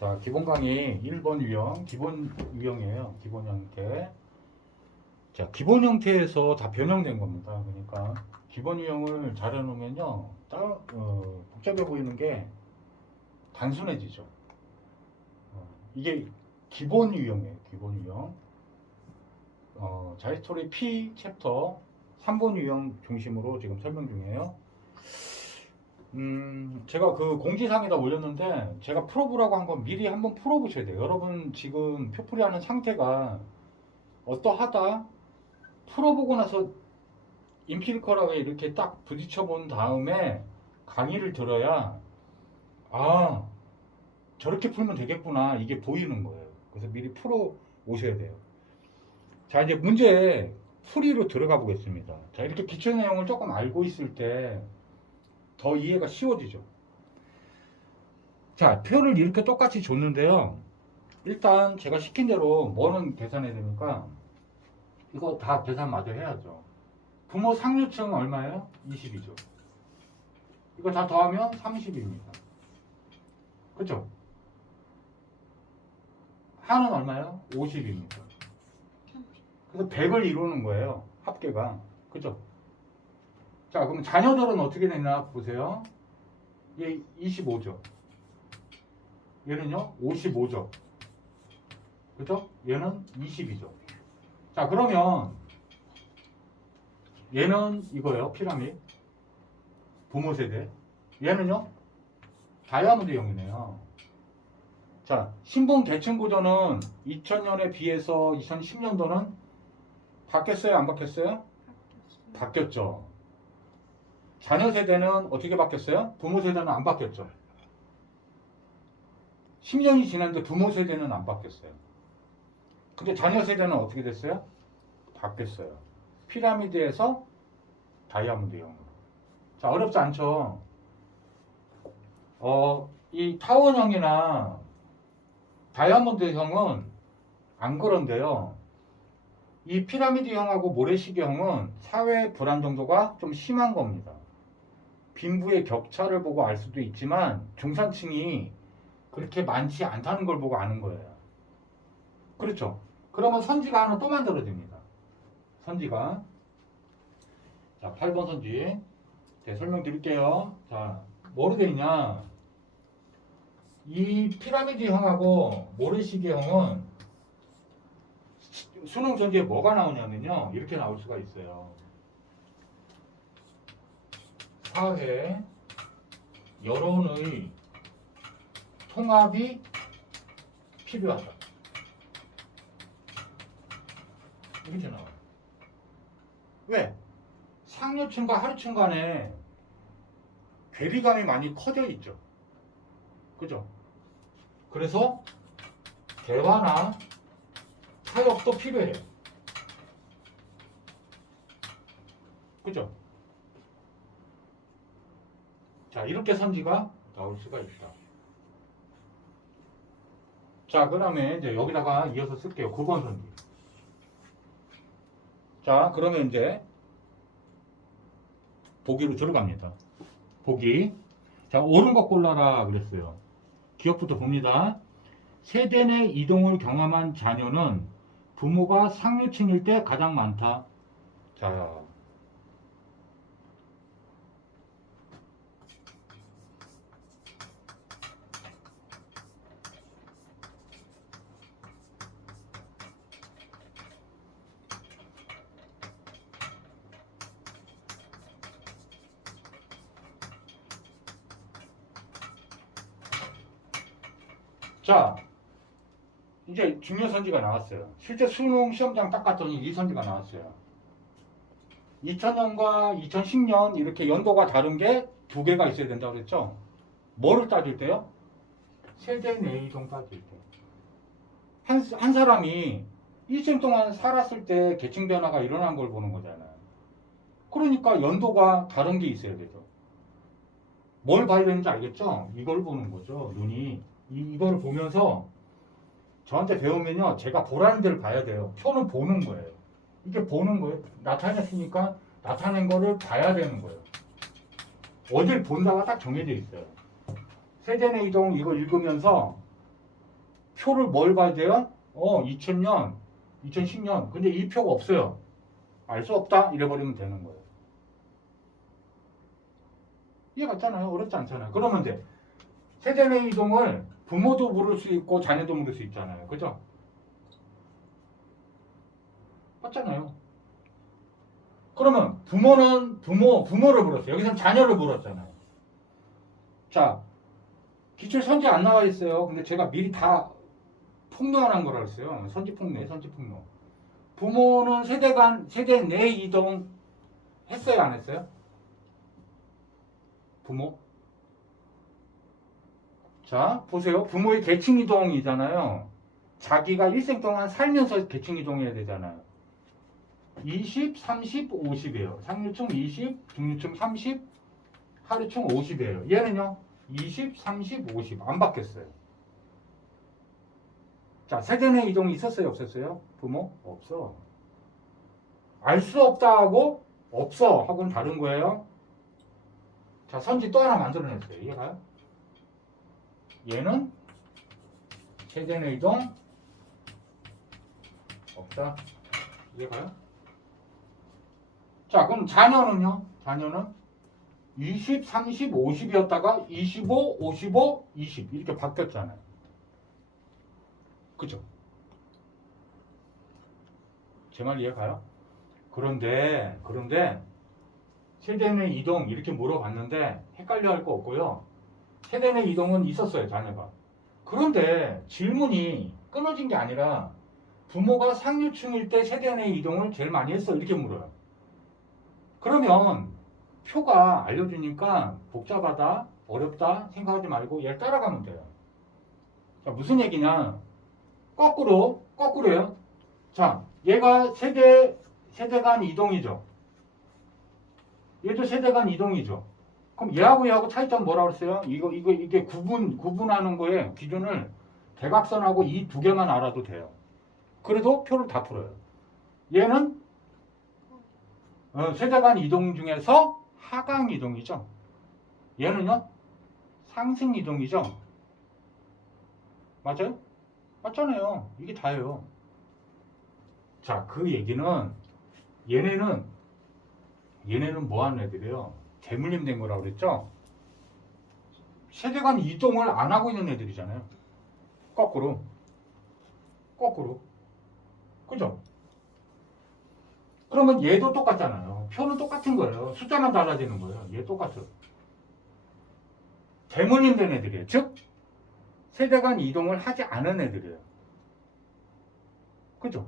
자, 기본 강의 1번 유형, 기본 유형이에요. 기본 형태. 자, 기본 형태에서 다 변형된 겁니다. 그러니까 기본 유형을 잘 해놓으면요, 복잡해 보이는 게 단순해지죠. 이게 기본 유형이에요. 기본 유형. 자이스토리 P 챕터 3번 유형 중심으로 지금 설명 중이에요. 제가 그 공지사항에다 올렸는데 제가 풀어보라고 한 건 미리 한번 풀어보셔야 돼요. 여러분 지금 표풀이 하는 상태가 어떠하다 풀어보고 나서 인피니컬하게 이렇게 딱 부딪혀 본 다음에 강의를 들어야 아 저렇게 풀면 되겠구나 이게 보이는 거예요. 그래서 미리 풀어 오셔야 돼요. 자, 이제 문제 풀이로 들어가 보겠습니다. 자, 이렇게 기초 내용을 조금 알고 있을 때 더 이해가 쉬워지죠. 자, 표를 이렇게 똑같이 줬는데요. 일단 제가 시킨 대로 뭐는 계산해야 되니까 이거 다 계산 마저 해야죠. 부모 상류층 얼마예요? 20이죠. 이거 다 더하면 30입니다. 그쵸? 하는 얼마예요? 50입니다. 그래서 100을 이루는 거예요. 합계가. 그죠? 자, 그럼 자녀들은 어떻게 되나 보세요. 얘 25죠. 얘는요, 55죠. 그죠? 얘는 20이죠. 자, 그러면 얘는 이거예요. 피라미드. 부모 세대. 얘는요, 다이아몬드형이네요. 자, 신분 계층 구조는 2000년에 비해서 2010년도는 바뀌었어요? 안 바뀌었어요? 바뀌었죠. 자녀 세대는 어떻게 바뀌었어요? 부모 세대는 안 바뀌었죠. 10년이 지났는데 부모 세대는 안 바뀌었어요. 근데 자녀 세대는 어떻게 됐어요? 바뀌었어요. 피라미드에서 다이아몬드형으로. 자, 어렵지 않죠? 이 타원형이나 다이아몬드형은 안 그런데요. 이 피라미드형하고 모래시계형은 사회 불안 정도가 좀 심한 겁니다. 빈부의 격차를 보고 알 수도 있지만 중산층이 그렇게 많지 않다는 걸 보고 아는 거예요. 그렇죠? 그러면 선지가 하나 또 만들어집니다. 선지가. 자, 8번 선지. 네, 설명드릴게요. 자, 뭐로 되어 있냐? 이 피라미드형하고 모래시계형은 수능 전제에 뭐가 나오냐면요. 이렇게 나올 수가 있어요. 사회 여론의 통합이 필요하다. 이렇게 나와요. 왜? 상류층과 하류층 간에 괴리감이 많이 커져 있죠. 그죠? 그래서 대화나 타협도 필요해요. 그죠? 자, 이렇게 선지가 나올 수가 있다. 자, 그 다음에 이제 여기다가 이어서 쓸게요. 9번 선지. 자, 그러면 이제 보기로 들어갑니다. 보기. 자, 옳은 것 골라라 그랬어요. 기억부터 봅니다. 세대 내 이동을 경험한 자녀는 부모가 상류층일 때 가장 많다. 자, 자, 이제 중요 선지가 나왔어요. 실제 수능 시험장 딱 갔더니 이 선지가 나왔어요. 2000년과 2010년 이렇게 연도가 다른 게 두 개가 있어야 된다고 그랬죠? 뭐를 따질 때요? 세대 내 이동 따질 때. 한 사람이 일생 동안 살았을 때 계층 변화가 일어난 걸 보는 거잖아요. 그러니까 연도가 다른 게 있어야 되죠. 뭘 봐야 되는지 알겠죠? 이걸 보는 거죠. 눈이. 이거를 보면서 저한테 배우면요. 제가 보라는 데를 봐야 돼요. 표는 보는 거예요. 이게 보는 거예요. 나타냈으니까 나타낸 거를 봐야 되는 거예요. 어딜 본다가 딱 정해져 있어요. 세대 내 이동 이거 읽으면서 표를 뭘 봐야 돼요? 2000년, 2010년. 근데 이 표가 없어요. 알 수 없다. 이래버리면 되는 거예요. 이해 갔잖아요. 어렵지 않잖아요. 그러면 이제 세대 내 이동을 부모도 물을 수 있고 자녀도 물을 수 있잖아요. 그죠? 맞잖아요. 그러면 부모는 부모를 물었어요. 여기서는 자녀를 물었잖아요. 자, 기출 선지 안 나와 있어요. 근데 제가 미리 다 폭로하는 거라 그랬어요. 선지폭로. 부모는 세대 내 이동 했어요, 안 했어요? 부모. 자, 보세요. 부모의 계층 이동이잖아요. 자기가 일생 동안 살면서 계층 이동해야 되잖아요. 20, 30, 50이에요. 상류층 20, 중류층 30, 하류층 50이에요. 얘는요, 20, 30, 50. 안 바뀌었어요. 자, 세대 내 이동이 있었어요, 없었어요? 부모? 없어. 알 수 없다 하고 없어 하고는 다른 거예요. 자, 선지 또 하나 만들어냈어요. 이해가요? 얘는 세대 내 이동 없다. 이해가요? 자, 그럼 자녀는요? 자녀는 20, 30, 50이었다가 25, 55, 20 이렇게 바뀌었잖아요. 그죠? 제 말 이해가요? 그런데 세대 내 이동 이렇게 물어봤는데 헷갈려 할 거 없고요. 세대 내 이동은 있었어요, 자녀가. 그런데 질문이 끊어진 게 아니라 부모가 상류층일 때 세대 내 이동을 제일 많이 했어 이렇게 물어요. 그러면 표가 알려주니까 복잡하다, 어렵다 생각하지 말고 얘를 따라가면 돼요. 자, 무슨 얘기냐? 거꾸로예요. 자, 얘가 세대 간 이동이죠. 얘도 세대 간 이동이죠. 그럼 얘하고 차이점 뭐라고 그랬어요? 이게 구분하는 거에 기준을 대각선하고 이 두 개만 알아도 돼요. 그래도 표를 다 풀어요. 얘는 세대 간 이동 중에서 하강 이동이죠. 얘는요, 상승 이동이죠. 맞아요? 맞잖아요. 이게 다예요. 자, 그 얘기는 얘네는 뭐 하는 애들이에요? 대물림 된 거라고 그랬죠? 세대 간 이동을 안 하고 있는 애들이잖아요. 거꾸로. 그죠? 그러면 얘도 똑같잖아요. 표는 똑같은 거예요. 숫자만 달라지는 거예요. 얘 똑같죠. 대물림 된 애들이에요. 즉, 세대 간 이동을 하지 않은 애들이에요. 그죠?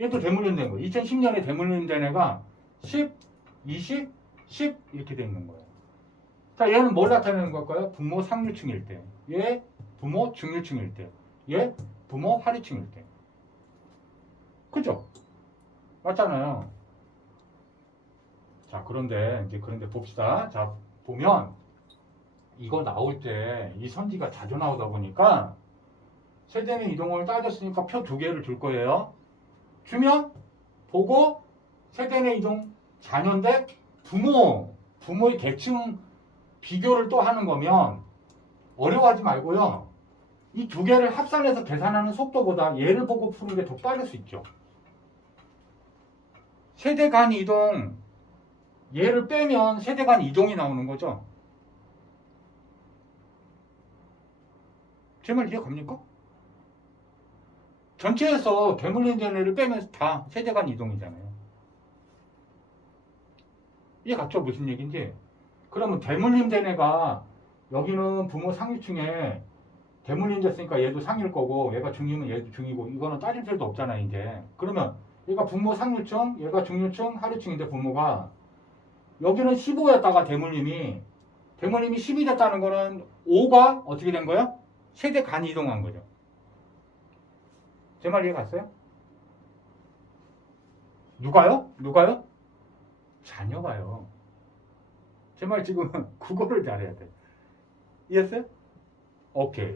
얘도 대물림 된 거예요. 2010년에 대물림 된 애가 10, 20, 10 이렇게 돼 있는 거예요. 자, 얘는 뭘 나타내는 걸까요? 부모 상류층일 때. 얘 부모 중류층일 때. 얘 부모 하류층일 때. 그죠? 맞잖아요. 자, 그런데 봅시다. 자, 보면 이거 나올 때 이 선지가 자주 나오다 보니까 세대 내 이동을 따졌으니까 표 두 개를 줄 거예요. 주면 보고 세대 내 이동 자녀인데 부모의 계층 비교를 또 하는 거면 어려워하지 말고요. 이 두 개를 합산해서 계산하는 속도보다 얘를 보고 푸는 게 더 빠를 수 있죠. 세대 간 이동 얘를 빼면 세대 간 이동이 나오는 거죠. 제 말 이해 갑니까? 전체에서 대물림 된 애를 빼면 다 세대 간 이동이잖아요. 이해 갔죠? 무슨 얘기인지. 그러면 대물림 된 애가 여기는 부모 상류층에 대물림 됐으니까 얘도 상일 거고 얘가 중이면 얘도 중이고 이거는 따질 필요도 없잖아요. 이제 그러면 얘가 부모 상류층 얘가 중류층 하류층인데 부모가 여기는 15였다가 대물림이 10이 됐다는 거는 5가 어떻게 된 거예요? 세대 간 이동한 거죠. 제 말 이해 갔어요? 누가요? 자녀가요. 제 말 지금 국어를 잘해야 돼. 이해했어요? 오케이.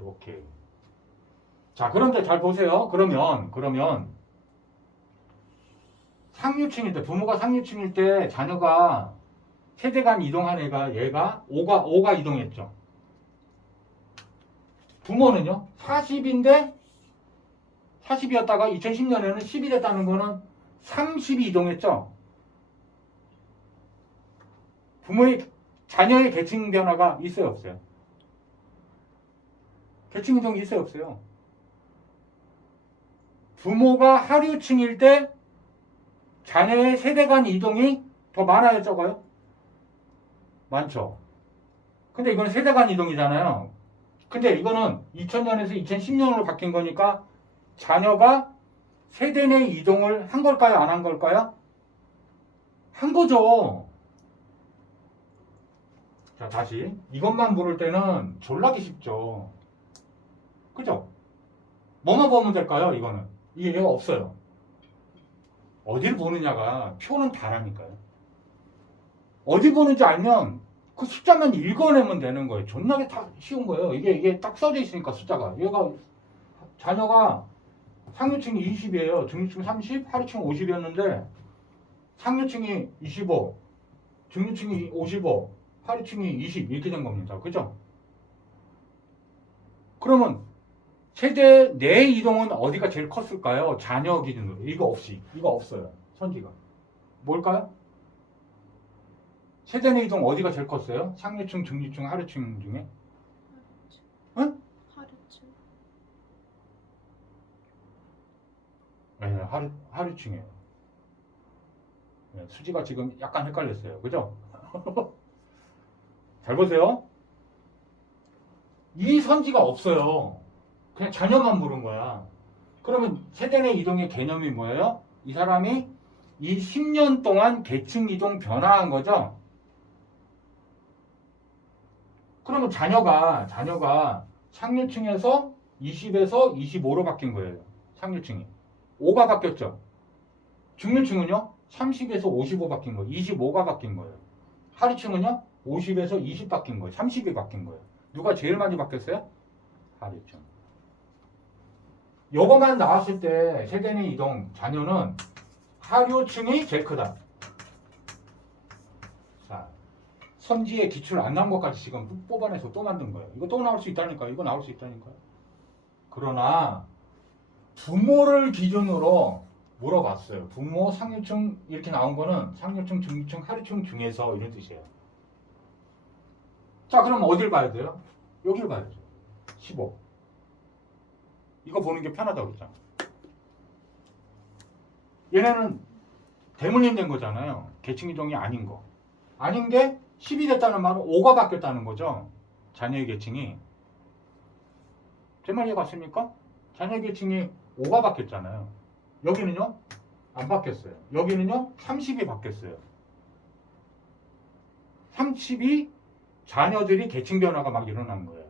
자, 그런데 잘 보세요. 그러면 상류층일 때 부모가 상류층일 때 자녀가 세대 간 이동한 얘가 5가 이동했죠. 부모는요 40인데 40이었다가 2010년에는 10이 됐다는 거는 30이 이동했죠. 자녀의 계층 변화가 있어요, 없어요? 계층 이동이 있어요, 없어요? 부모가 하류층일 때 자녀의 세대 간 이동이 더 많아요, 적어요? 많죠. 근데 이건 세대 간 이동이잖아요. 근데 이거는 2000년에서 2010년으로 바뀐 거니까 자녀가 세대 내 이동을 한 걸까요? 안 한 걸까요? 한 거죠. 자, 다시. 이것만 물을 때는 졸라기 쉽죠. 그죠? 뭐만 보면 될까요? 이거는. 이게 얘가 없어요. 어딜 보느냐가 표는 다라니까요. 어디 보는지 알면 그 숫자만 읽어내면 되는 거예요. 존나게 다 쉬운 거예요. 이게 딱 써져 있으니까 숫자가. 얘가 자녀가 상류층이 20이에요. 중류층 30, 하류층 50이었는데 상류층이 25, 중류층이 55, 하류층이 20 이렇게 된 겁니다. 그죠? 그러면 세대 내 이동은 어디가 제일 컸을까요? 자녀 기준으로. 이거 없어요. 선지가. 뭘까요? 세대 내 이동 어디가 제일 컸어요? 상류층, 중류층, 하류층 중에? 응? 하루쯤. 네, 하류층이에요. 네, 수지가 지금 약간 헷갈렸어요. 그죠? 잘 보세요. 이 선지가 없어요. 그냥 자녀만 물은 거야. 그러면 세대 내 이동의 개념이 뭐예요? 이 사람이 이 10년 동안 계층 이동 변화한 거죠? 그러면 자녀가 상류층에서 20에서 25로 바뀐 거예요. 상류층이. 5가 바뀌었죠. 중류층은요? 30에서 55 바뀐 거예요. 25가 바뀐 거예요. 하류층은요? 50에서 20 바뀐 거예요. 30이 바뀐 거예요. 누가 제일 많이 바뀌었어요? 하류층. 요거만 나왔을 때 세대 내 이동 자녀는 하류층이 제일 크다. 자, 선지의 기출 안 나온 것까지 지금 뽑아내서 또 만든 거예요. 이거 또 나올 수 있다니까요. 이거 나올 수 있다니까요. 그러나 부모를 기준으로 물어봤어요. 부모, 상류층 이렇게 나온 거는 상류층, 중류층, 하류층 중에서 이런 뜻이에요. 자, 그럼 어딜 봐야 돼요? 여기를 봐야죠. 15. 이거 보는 게 편하다고 그랬잖아. 얘네는 대문인 된 거잖아요. 계층 이동이 아닌 거. 아닌 게 10이 됐다는 말은 5가 바뀌었다는 거죠. 자녀의 계층이. 제 말 이해갔습니까? 자녀의 계층이 5가 바뀌었잖아요. 여기는요? 안 바뀌었어요. 여기는요? 30이 바뀌었어요. 30이 자녀들이 계층 변화가 막 일어난 거예요.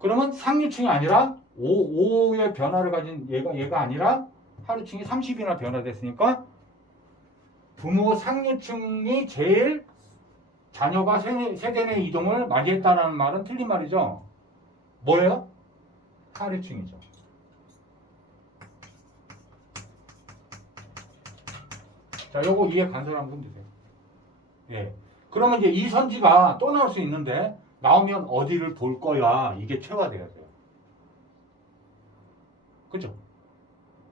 그러면 상류층이 아니라 5의 변화를 가진 얘가 아니라 하류층이 30이나 변화됐으니까 부모 상류층이 제일 자녀가 세대 내 이동을 많이 했다는 말은 틀린 말이죠. 뭐예요? 하류층이죠. 자, 요거 이해 간소한 분 주세요. 예. 그러면 이제 이 선지가 또 나올 수 있는데 나오면 어디를 볼 거야? 이게 체화돼야 돼요. 그죠?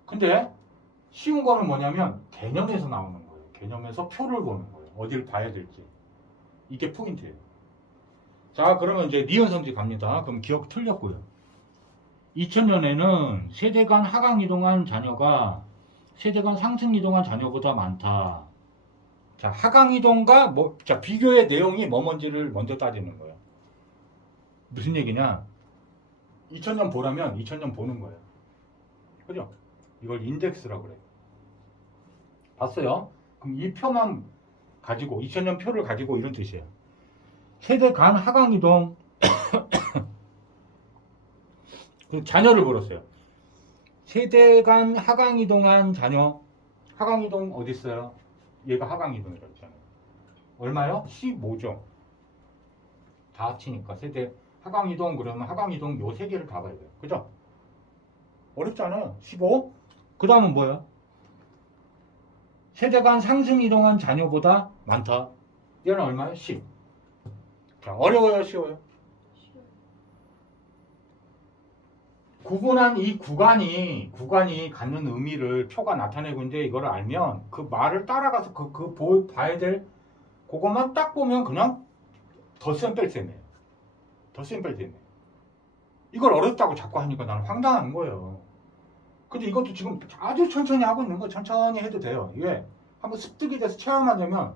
근데 쉬운 거는 뭐냐면 개념에서 나오는 거예요. 개념에서 표를 보는 거예요. 어디를 봐야 될지. 이게 포인트예요. 자, 그러면 이제 니은 선지 갑니다. 그럼 기억 틀렸고요. 2000년에는 세대 간 하강 이동한 자녀가 세대 간 상승 이동한 자녀보다 많다. 자, 하강 이동과 자, 비교의 내용이 뭔지를 먼저 따지는 거예요. 무슨 얘기냐? 2000년 보라면 2000년 보는 거예요. 그죠? 이걸 인덱스라고 그래요. 봤어요? 그럼 이 표만 가지고 2000년 표를 가지고 이런 뜻이에요. 세대 간 하강 이동 그 자녀를 물었어요. 세대 간 하강 이동한 자녀. 하강 이동 어디 있어요? 얘가 하강 이동이라고 했잖아요. 얼마요? 15죠. 다 합치니까 세대 하강 이동 그러면 하강 이동 요 세 개를 다 봐야 돼요. 그죠? 어렵지 않아요. 15. 그 다음은 뭐예요? 세대 간 상승 이동한 자녀보다 많다. 얘는 얼마예요? 10. 자, 어려워요? 쉬워요? 싫어요. 구분한 이 구간이 갖는 의미를 표가 나타내고 있는데 이거를 알면 그 말을 따라가서 봐야 될 그것만 딱 보면 그냥 덧셈 뺄셈이에요. 덧셈 뺄셈이에요. 이걸 어렵다고 자꾸 하니까 나는 황당한 거예요. 근데 이것도 지금 아주 천천히 하고 있는 거 천천히 해도 돼요. 이게 한번 습득이 돼서 체험하려면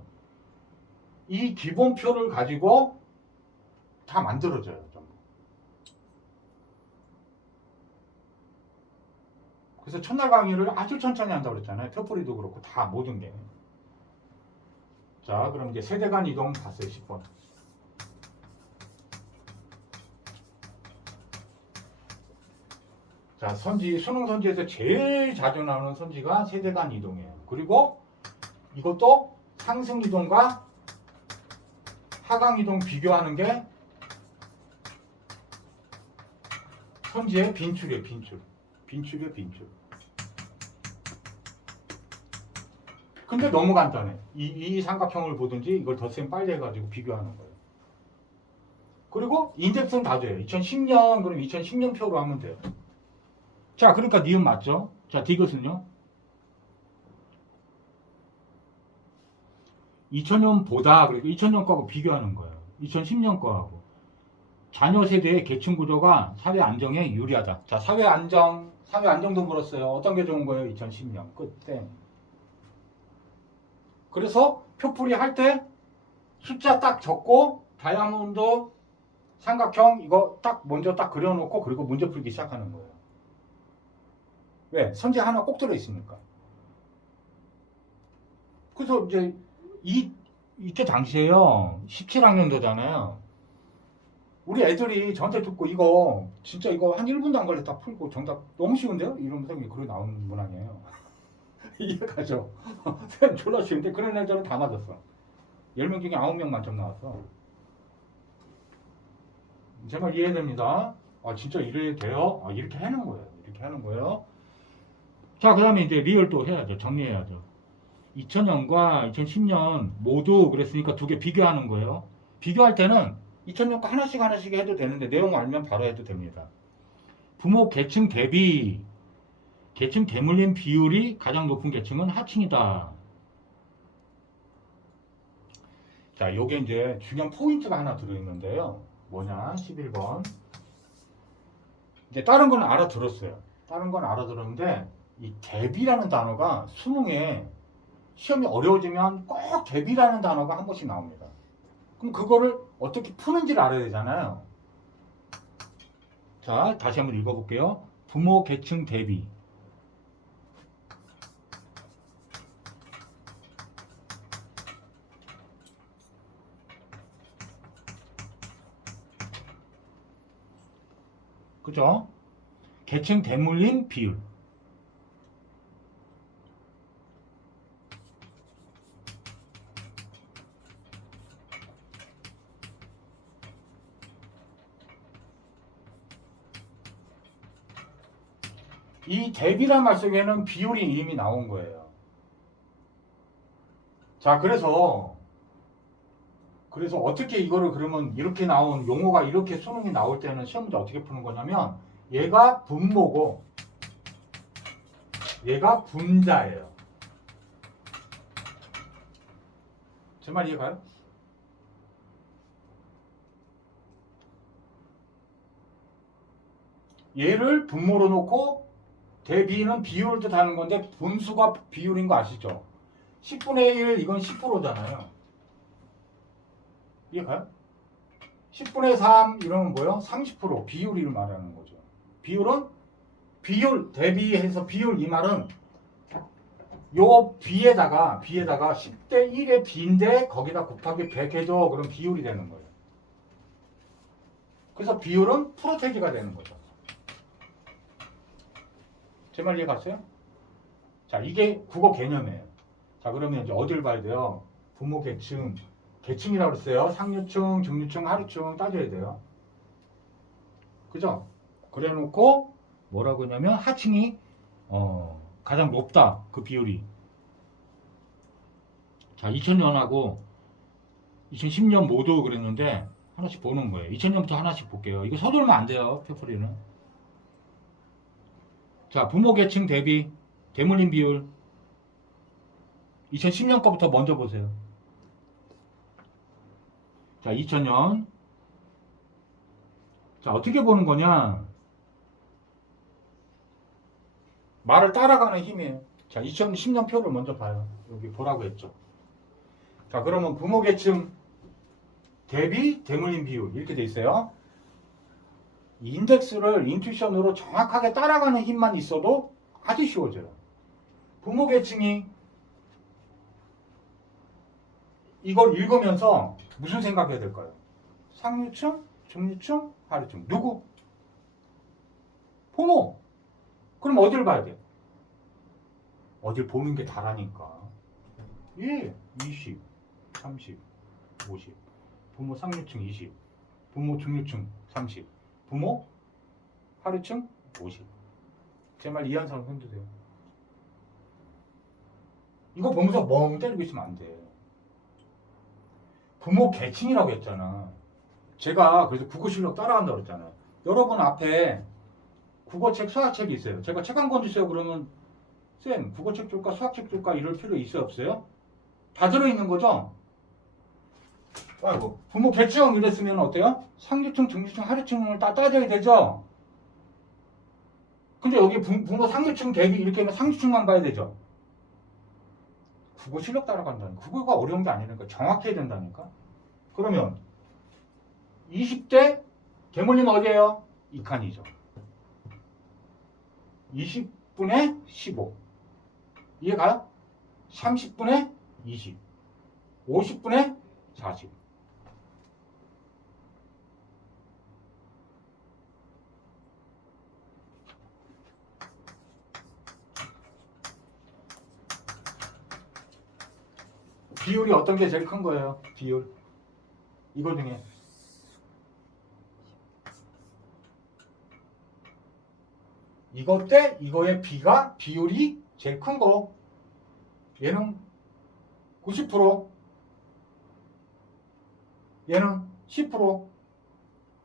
이 기본표를 가지고 다 만들어져요. 전부. 그래서 첫날 강의를 아주 천천히 한다고 그랬잖아요. 표풀이도 그렇고 다 모든 게. 자, 그럼 이제 세대간 이동 봤어요. 10번. 자, 선지, 수능 선지에서 제일 자주 나오는 선지가 세대간 이동이에요. 그리고 이것도 상승 이동과 하강 이동 비교하는 게 선지의 빈출이에요. 빈출이에요. 빈출. 근데 너무 간단해. 이 삼각형을 보든지 이걸 덧셈 빨리 해가지고 비교하는 거예요. 그리고 인덱스는 다 돼요. 2010년, 그럼 2010년 표로 하면 돼요. 자, 그러니까 니은 맞죠? 자, 디귿은요? 2000년보다, 그리고 2000년 거하고 비교하는 거예요. 2010년 거하고. 자녀 세대의 계층 구조가 사회 안정에 유리하다. 자, 사회 안정도 물었어요. 어떤 게 좋은 거예요? 2010년. 끝. 그래서 표풀이 할 때 숫자 딱 적고 다이아몬드 삼각형 이거 딱 먼저 딱 그려놓고 그리고 문제 풀기 시작하는 거예요. 왜? 선지 하나 꼭 들어있으니까. 그래서 이제 이때 당시에요. 17학년도잖아요. 우리 애들이 저한테 듣고 이거 진짜 이거 한 1분도 안 걸려 다 풀고 정답 너무 쉬운데요? 이러면서 그러고 나오는 분 아니에요. 이해가죠? 쌤 졸라 쉬운데 그런 애들은 다 맞았어. 10명 중에 9명 만점 나왔어. 제 말 이해됩니다. 아 진짜 이래 돼요? 아 이렇게 하는 거예요. 이렇게 하는 거예요. 자, 그 다음에 이제 리얼 또 해야죠. 정리해야죠. 2000년과 2010년 모두 그랬으니까 두 개 비교하는 거예요. 비교할 때는 2000년 거 하나씩 해도 되는데 내용 알면 바로 해도 됩니다. 부모 계층 대비 계층 대물림 비율이 가장 높은 계층은 하층이다. 자, 요게 이제 중요한 포인트가 하나 들어있는데요. 뭐냐? 11번. 이제 다른 건 알아들었어요. 다른 건 알아들었는데 이 대비라는 단어가 수능에 시험이 어려워지면 꼭 대비라는 단어가 한 번씩 나옵니다. 그럼 그거를 어떻게 푸는지를 알아야 되잖아요. 자, 다시 한번 읽어볼게요. 부모 계층 대비. 그죠? 계층 대물림 비율. 이 대비란 말 속에는 비율이 이미 나온 거예요. 자, 그래서 어떻게 이거를 그러면 이렇게 나온 용어가 이렇게 수능이 나올 때는 시험 문제 어떻게 푸는 거냐면 얘가 분모고 얘가 분자예요. 제 말 이해가요? 얘를 분모로 놓고 대비는 비율을 뜻하는 건데 분수가 비율인 거 아시죠? 10분의 1 이건 10%잖아요. 이해가요? 10분의 3 이러면 뭐예요? 30% 비율을 말하는 거죠. 비율은 비율 대비해서 비율 이 말은 요 B에다가 10대 1의 B인데 거기다 곱하기 100 해줘. 그럼 비율이 되는 거예요. 그래서 비율은 프로테기가 되는 거죠. 제 말 이해 갔어요? 자, 이게 국어 개념이에요. 자, 그러면 이제 어딜 봐야 돼요? 부모 계층이라고 그랬어요. 상류층, 중류층, 하류층 따져야 돼요. 그죠? 그래 놓고 뭐라고 하냐면 하층이 가장 높다. 그 비율이. 자, 2000년하고 2010년 모두 그랬는데 하나씩 보는 거예요. 2000년부터 하나씩 볼게요. 이거 서둘면 안 돼요. 페퍼리는. 자, 부모 계층 대비 대물림 비율 2010년 거부터 먼저 보세요. 자, 2000년. 자, 어떻게 보는 거냐? 말을 따라가는 힘이에요. 자, 2010년 표를 먼저 봐요. 여기 보라고 했죠. 자, 그러면 부모 계층 대비 대물림 비율 이렇게 돼 있어요. 이 인덱스를 인투이션으로 정확하게 따라가는 힘만 있어도 아주 쉬워져요. 부모 계층이 이걸 읽으면서 무슨 생각해야 될까요? 상류층, 중류층, 하류층. 누구? 부모. 그럼 어디를 봐야 돼? 어딜 보는 게 다라니까. 예, 20, 30, 50. 부모 상류층 20, 부모 중류층 30, 부모 하류층 50. 제 말 이해한 사람 손드세요. 이거 보면서 멍 때리고 있으면 안 돼. 부모 계층이라고 했잖아. 제가 그래서 국어 실력 따라간다고 그랬잖아요. 여러분 앞에 국어책, 수학책이 있어요. 제가 책 한 권 주세요 그러면 쌤 국어책 줄까 수학책 줄까 이럴 필요 있어요 없어요? 다 들어있는 거죠? 아이고, 부모 계층 이랬으면 어때요? 상류층, 중류층, 하류층을 다 따져야 되죠? 근데 여기 부모 상류층 대비 이렇게 하면 상류층만 봐야 되죠? 국어 실력 따라간다는 국어가 어려운 게 아니니까 정확해야 된다니까. 그러면 20대 대물림 어디예요? 이 칸이죠. 20분의 15 이해가요? 30분의 20 50분의 40 비율이 어떤 게 제일 큰 거예요? 비율 이거 중에 이거 때 이거의 비율이 제일 큰 거. 얘는 90%, 얘는 10%.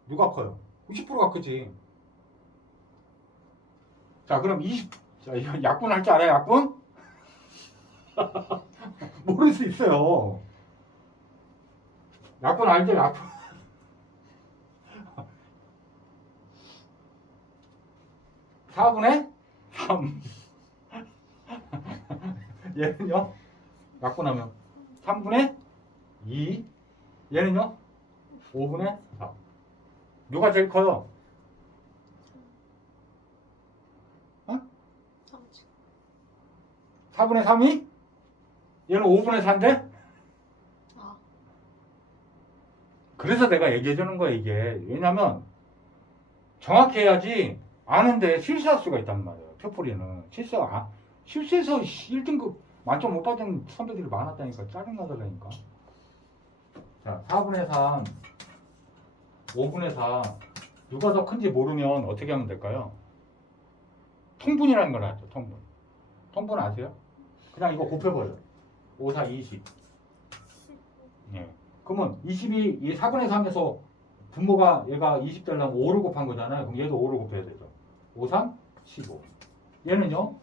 누가 커요? 90%가 크지. 자, 그럼 20. 자, 이거 약분 할 줄 알아요? 약분? 모를 수 있어요. 약분 알죠? 약분. 4분의 3. 얘는요? 약분하면 3분의 2. 얘는요? 5분의 4. 누가 제일 커요? 4분의 3이? 얘는 5분의 4인데? 그래서 내가 얘기해 주는 거야 이게. 왜냐면 정확히 해야지 아는데 실수할 수가 있단 말이에요. 표풀이는 실수해서 1등급 만점 못 받은 선배들이 많았다니까. 짜증나더라니까. 자, 4분의 3 5분의 4 누가 더 큰지 모르면 어떻게 하면 될까요? 통분이라는 걸 알죠. 통분 아세요? 그냥 이거 곱해버려요. 5, 4, 20. 예. 그러면 20이 이 4분의 3에서 분모가 얘가 20 되려면 5를 곱한 거잖아요. 그럼 얘도 5를 곱해야 되죠. 5, 3, 15. 얘는요?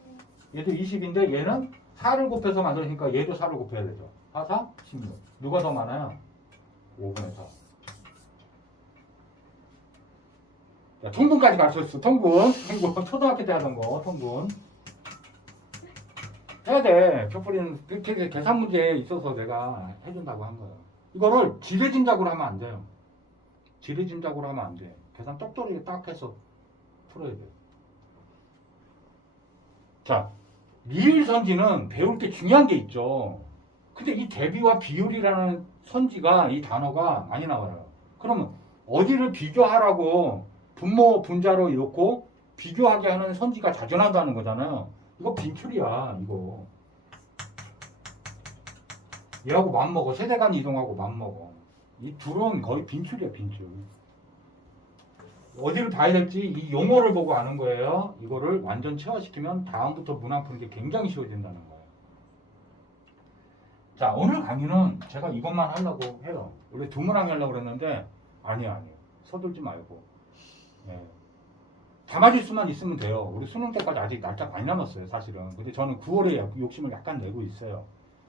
얘도 20인데 얘는 4를 곱해서 만들어지니까 얘도 4를 곱해야 되죠. 4, 4, 16. 누가 더 많아요? 5분의 4. 자, 통분까지 가르쳤어. 통분. 초등학교 때 하던 거. 통분. 해야 돼. 표풀이는 계산 문제에 있어서 내가 해준다고 한 거예요. 이거를 지레짐작으로 하면 안 돼요. 지레짐작으로 하면 안 돼. 계산 똑똑하게 딱 해서 풀어야 돼. 자, 미율선지는 배울 게 중요한 게 있죠. 근데 이 대비와 비율이라는 선지가 이 단어가 많이 나와요. 그러면 어디를 비교하라고 분모 분자로 놓고 비교하게 하는 선지가 자주 나온다는 거잖아요. 이거 빈출이야 이거. 얘하고 맘먹어. 세대간 이동하고 맘먹어. 이 둘은 거의 빈출이야 빈출. 어디를 봐야 될지 이 용어를 보고 아는 거예요. 이거를 완전 체화시키면 다음부터 문항 푸는 게 굉장히 쉬워진다는 거예요. 자, 오늘 강의는 제가 이것만 하려고 해요. 원래 두 문항 하려고 그랬는데 아니에요. 서둘지 말고. 네. 담아줄 수만 있으면 돼요. 우리 수능 때까지 아직 날짜 많이 남았어요, 사실은. 근데 저는 9월에 욕심을 약간 내고 있어요.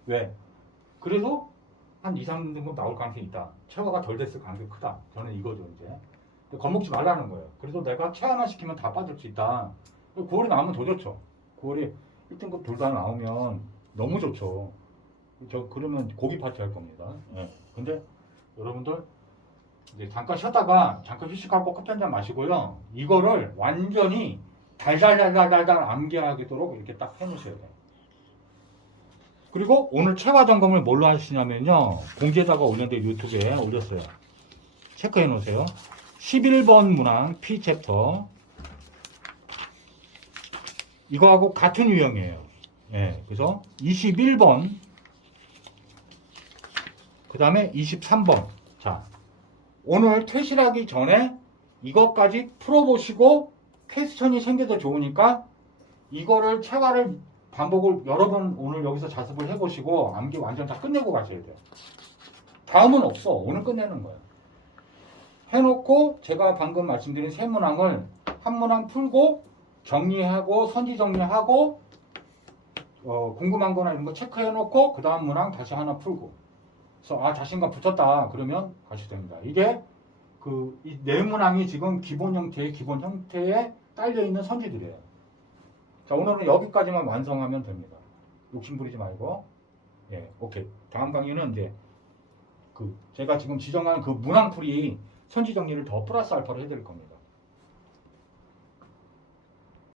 왜? 그래도 한 2, 3등급 나올 가능성이 있다. 체화가 덜 됐을 가능성이 크다. 저는 이거죠, 이제. 겁먹지 말라는 거예요. 그래도 내가 체화나 시키면 다 빠질 수 있다. 9월에 나오면 더 좋죠. 9월에 1등급 둘 다 나오면 너무 좋죠. 그러면 고기 파티 할 겁니다. 예. 근데 여러분들 이제 잠깐 쉬었다가 잠깐 휴식하고 커피 한 잔 마시고요. 이거를 완전히 달달달달달달 암기하도록 이렇게 딱 해놓으셔야 돼요. 그리고 오늘 체화 점검을 뭘로 하시냐면요. 공지에다가 올렸는데 유튜브에 올렸어요. 체크해 놓으세요. 11번 문항 P 챕터. 이거하고 같은 유형이에요. 예, 그래서 21번, 그 다음에 23번. 자, 오늘 퇴실하기 전에 이것까지 풀어보시고 퀘스천이 생겨도 좋으니까 이거를 체화를 반복을 여러 번 오늘 여기서 자습을 해보시고 암기 완전 다 끝내고 가셔야 돼요. 다음은 없어. 오늘 끝내는 거예요. 해놓고 제가 방금 말씀드린 세 문항을 한 문항 풀고 정리하고 선지 정리하고 궁금한 거나 이런 거 체크해놓고 그 다음 문항 다시 하나 풀고 그래서 자신감 붙었다 그러면 가셔도 됩니다. 이게 이 네 문항이 지금 기본 형태에 딸려 있는 선지들이에요. 자, 오늘은 여기까지만 완성하면 됩니다. 욕심 부리지 말고. 예, 오케이. 다음 강의는 이제 제가 지금 지정한 그 문항풀이 선지 정리를 더 플러스 알파로 해드릴 겁니다.